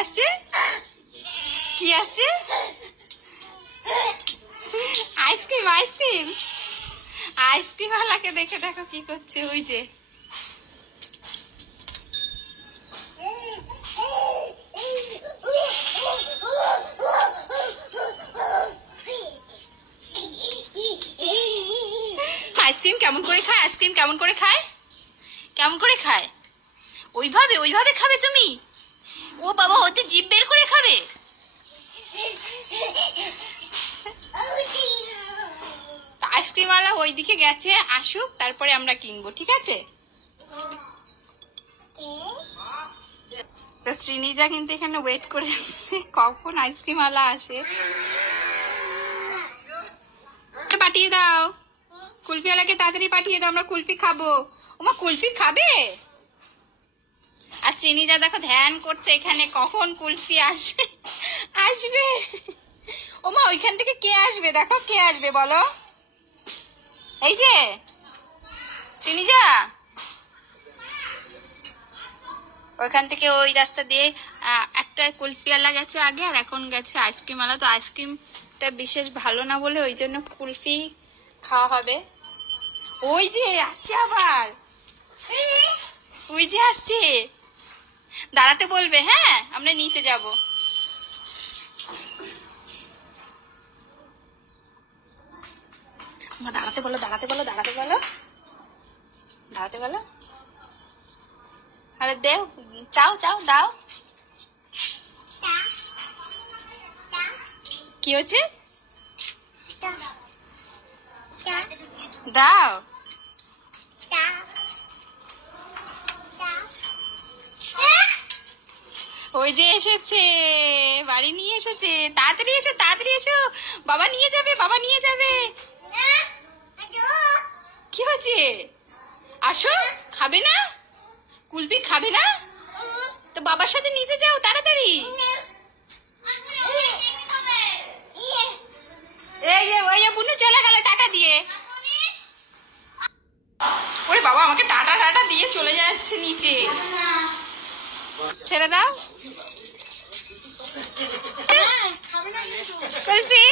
আসছে? কি আসছে? আইসক্রিম আইসক্রিম আইসক্রিম ওয়ালাকে দেখে দেখো কি করছে। ওই যে আইসক্রিম কেমন করে খায়, আইসক্রিম কেমন করে খায়, কেমন করে খায়? ওইভাবে ওইভাবে খাবে তুমি? ও বাবা, ওতে জিভ বের করে খাবে? আইসক্রিমওয়ালা ওইদিকে গেছে, আসুক তারপরে আমরা কিনবো, ঠিক আছে? তো শ্রীনিজা কিন্তু এখানে ওয়েট করে আছে কখন আইসক্রিমওয়ালা আসে। পাঠিয়ে দাও কুলফিওয়ালাকে, তাড়াতাড়ি পাঠিয়ে দাও, আমরা কুলফি খাবো। ওমা কুলফি খাবে? আর শ্রীনিজা দেখো ধ্যান করছে এখানে কখন কুলফি আসবে আসবে। ওমা ওইখান থেকে কে আসবে, দেখো কে আসবে বলো। এই যে শ্রীনিজা, ওইখান থেকে ওই রাস্তা দিয়ে একটা কুলফিওয়ালা গেছে আগে, আর এখন গেছে আইসক্রিমওয়ালা। তো আইসক্রিমটা বিশেষ ভালো না বলে ওই জন্য কুলফি খাওয়া হবে। ওই যে আসছে আবার, ওই যে আসছে, দাঁড়াতে বলবে। হ্যাঁ, আমরা নিচে যাব। দাঁড়াতে বলো, দাঁড়াতে বলো, দাঁড়াতে বলো, দাঁড়াতে বলো। আরে দেও, চাও চাও, দাও। কি হচ্ছে? দাও। ওই যে এসেছে, বাড়ি নিয়ে এসেছে। তাড়াতাড়ি এসো, তাড়াতাড়ি এসো, বাবা নিয়ে যাবে, বাবা নিয়ে যাবে। কি হচ্ছে? আসো, খাবে না কুলফি, খাবে না তো বাবার সাথে নিচে যাও তাড়াতাড়ি। এই যে ওই বুনু চলে গেল টাটা দিয়ে। ওরে বাবা, আমাকে টাটা টাটা দিয়ে চলে যাচ্ছে নিচে। ছেড়ে দাও কুলফি।